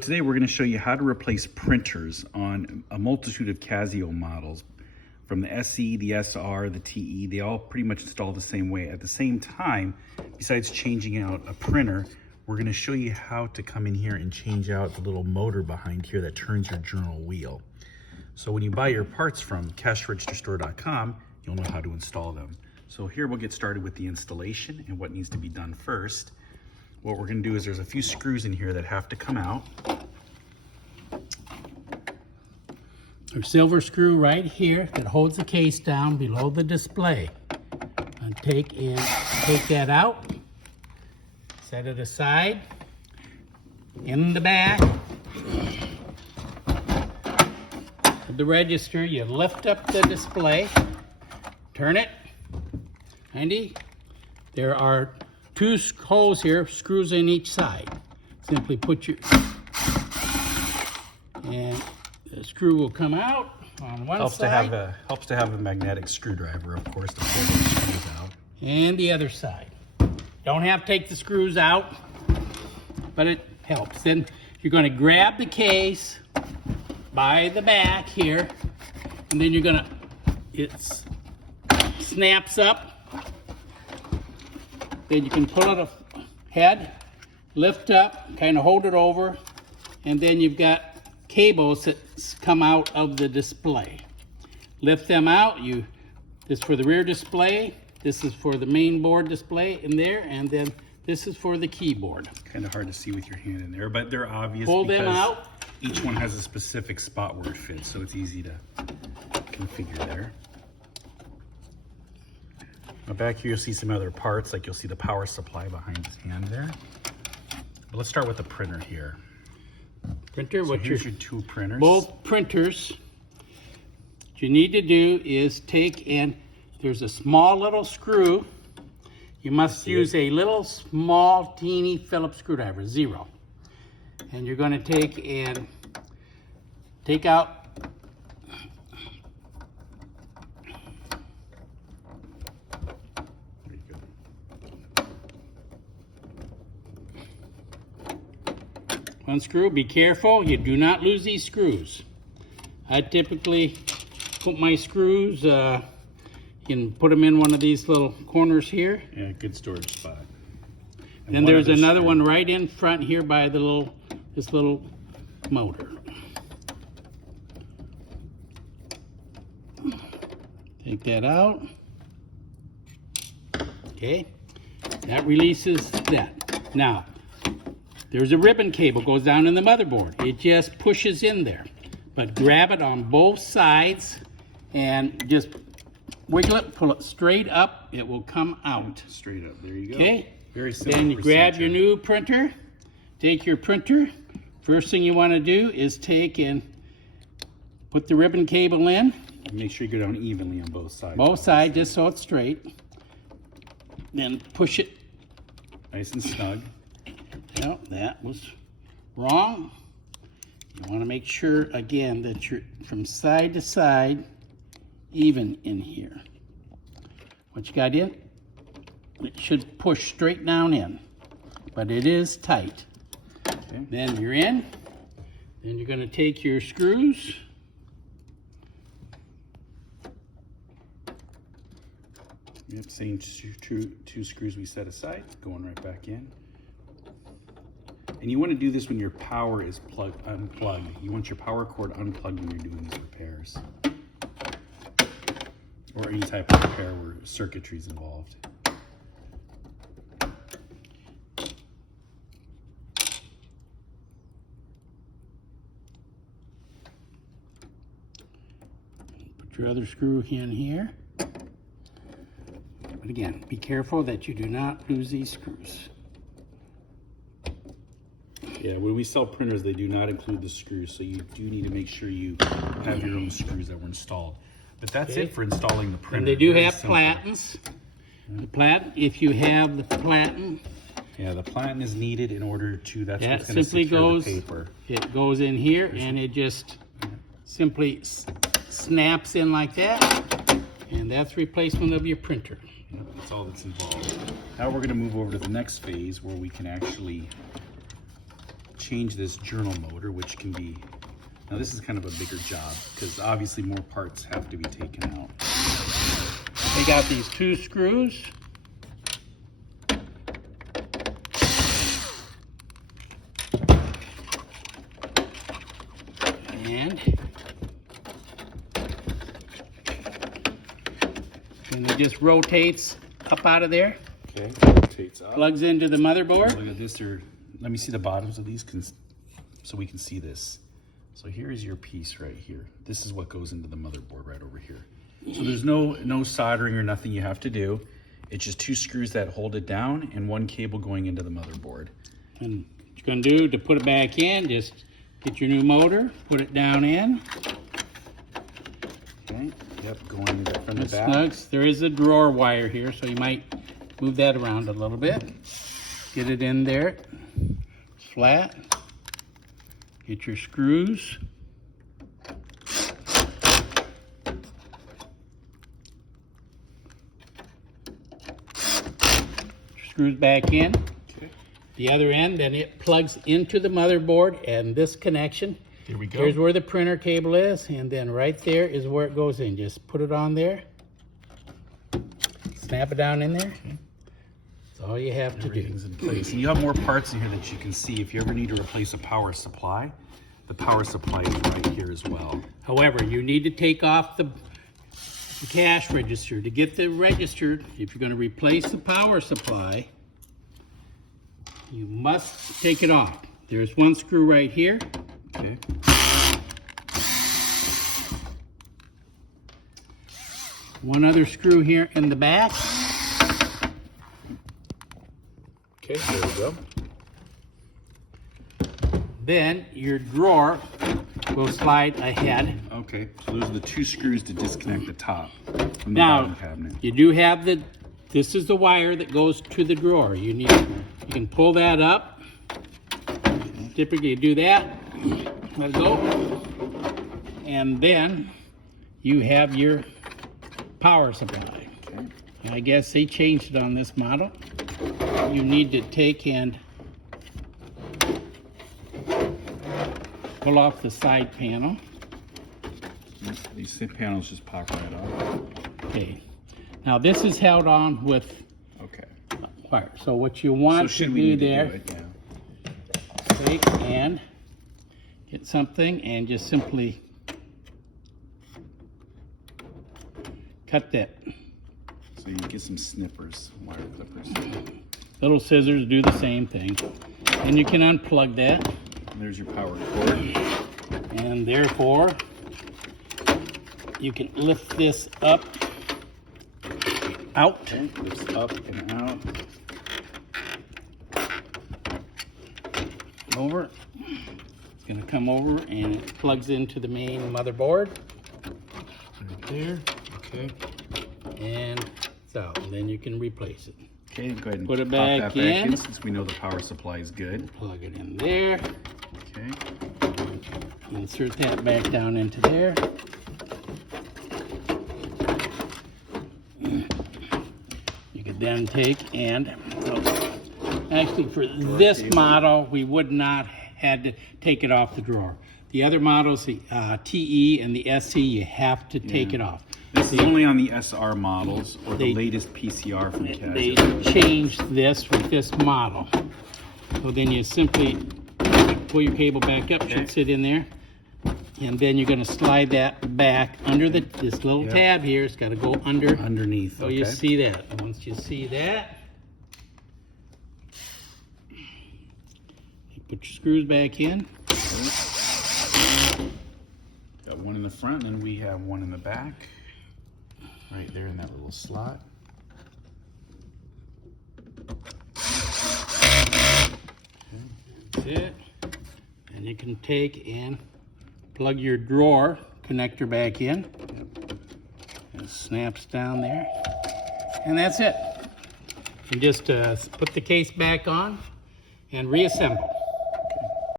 Today we're going to show you how to replace printers on a multitude of Casio models. From the SE, the SR, the TE, they all pretty much install the same way. At the same time, besides changing out a printer, we're going to show you how to come in here and change out the little motor behind here that turns your journal wheel. So when you buy your parts from cashregisterstore.com, you'll know how to install them. So here we'll get started with the installation and what needs to be done first. What we're going to do is there's a few screws in here that have to come out. A silver screw right here that holds the case down below the display. And take that out, set it aside. In the back of the register, you lift up the display, turn it, Andy. There are two holes here, screws in each side. Simply put your, and the screw will come out on one side. Helps to have a magnetic screwdriver, of course, to pull those screws out. And the other side. Don't have to take the screws out, but it helps. Then you're going to grab the case by the back here, and then you're going to, it snaps up. Then you can pull it ahead, lift up, kind of hold it over, and then you've got cables that come out of the display. Lift them out. This is for the rear display, this is for the main board display in there, and then this is for the keyboard. Kind of hard to see with your hand in there, but they're obvious. Pull them out. Each one has a specific spot where it fits, so it's easy to configure there. Now back here you'll see some other parts, like you'll see the power supply behind his hand there. But let's start with the printer here. Printer, so here's your two printers. Both printers. What you need to do is there's a small little screw. You must use a little small teeny Phillips screwdriver, 0. And you're going to take out one screw. Be careful, you do not lose these screws. I typically put my screws, you can put them in one of these little corners here. Yeah, good storage spot. And there's another one right in front here by this little motor. Take that out. Okay, that releases that. Now, there's a ribbon cable goes down in the motherboard. It just pushes in there. But grab it on both sides and just wiggle it, pull it straight up. It will come out. Straight up, there you go. Okay. Very simple. Then you grab your new printer. Take your printer. First thing you want to do is take and put the ribbon cable in. Make sure you go down evenly on both sides. Both sides, just so it's straight. Then push it. Nice and snug. No, that was wrong. You want to make sure, again, that you're from side to side, even in here. What you got in? It should push straight down in, but it is tight. Okay. Then you're in. Then you're going to take your screws. Yep, same two screws we set aside, going right back in. And you want to do this when your power is unplugged. You want your power cord unplugged when you're doing these repairs. Or any type of repair where circuitry is involved. Put your other screw in here. But again, be careful that you do not lose these screws. Yeah, when we sell printers, they do not include the screws, so you do need to make sure you have your own screws that were installed. But that's it for installing the printer. And they do have platens. The platen, if you have the platen. Yeah, the platen is needed in order to, that's that what's going to secure the paper. It goes in here and it just simply snaps in like that. And that's replacement of your printer. Yep, that's all that's involved. Now we're going to move over to the next phase where we can actually change this journal motor, which can be, now this is kind of a bigger job because obviously more parts have to be taken out. We got these 2 screws. And it just rotates up out of there. Okay, rotates up. Plugs into the motherboard. Look at this. Let me see the bottoms of these so we can see this. So here's your piece right here. This is what goes into the motherboard right over here. So there's no soldering or nothing you have to do. It's just 2 screws that hold it down and 1 cable going into the motherboard. And what you're going to do to put it back in, just get your new motor, put it down in. Okay, yep, going from the back. Snugs. There is a drawer wire here, so you might move that around a little bit. Get it in there, flat. Get your screws. Screws back in. Okay. The other end, then it plugs into the motherboard, and this connection. Here we go. Here's where the printer cable is, and then right there is where it goes in. Just put it on there. Snap it down in there. Okay. That's all you have to do. Everything's in place. And you have more parts in here that you can see. If you ever need to replace a power supply, the power supply is right here as well. However, you need to take off the cash register. To get the register, if you're going to replace the power supply, you must take it off. There's 1 screw right here. Okay. One other screw here in the back. Okay, there we go. Then your drawer will slide ahead. Okay, so those are the 2 screws to disconnect the top from the Now, bottom cabinet. you do have this is the wire that goes to the drawer. You can pull that up. Typically you do that, let it go. And then you have your power supply. Okay. And I guess they changed it on this model. You need to take and pull off the side panel. These panels just pop right off. Okay. Now this is held on with wire. So what you want to do there, take and get something and just simply cut that. So you get some snippers, wire clippers. Little scissors do the same thing. And you can unplug that. And there's your power cord. And therefore, you can lift this up, out. Okay, lifts up and out. Over. It's going to come over and it plugs into the main motherboard. Right there. Okay. And so, and then you can replace it. Okay, go ahead and put it pop back that back in in since we know the power supply is good. Plug it in there. Okay. Insert that back down into there. You could then take and, actually for this model, we would not had to take it off the drawer. The other models, the TE and the SC, you have to take it off. This is only on the SR models or the latest PCR from Casio. They changed this with this model. So then you simply pull your cable back up, should sit in there. And then you're going to slide that back under this little tab here. It's got to go underneath. So you see that. And once you see that, you put your screws back in. Got one in the front, and then we have one in the back. Right there in that little slot. That's it. And you can take and plug your drawer connector back in. It snaps down there. And that's it. You just put the case back on and reassemble.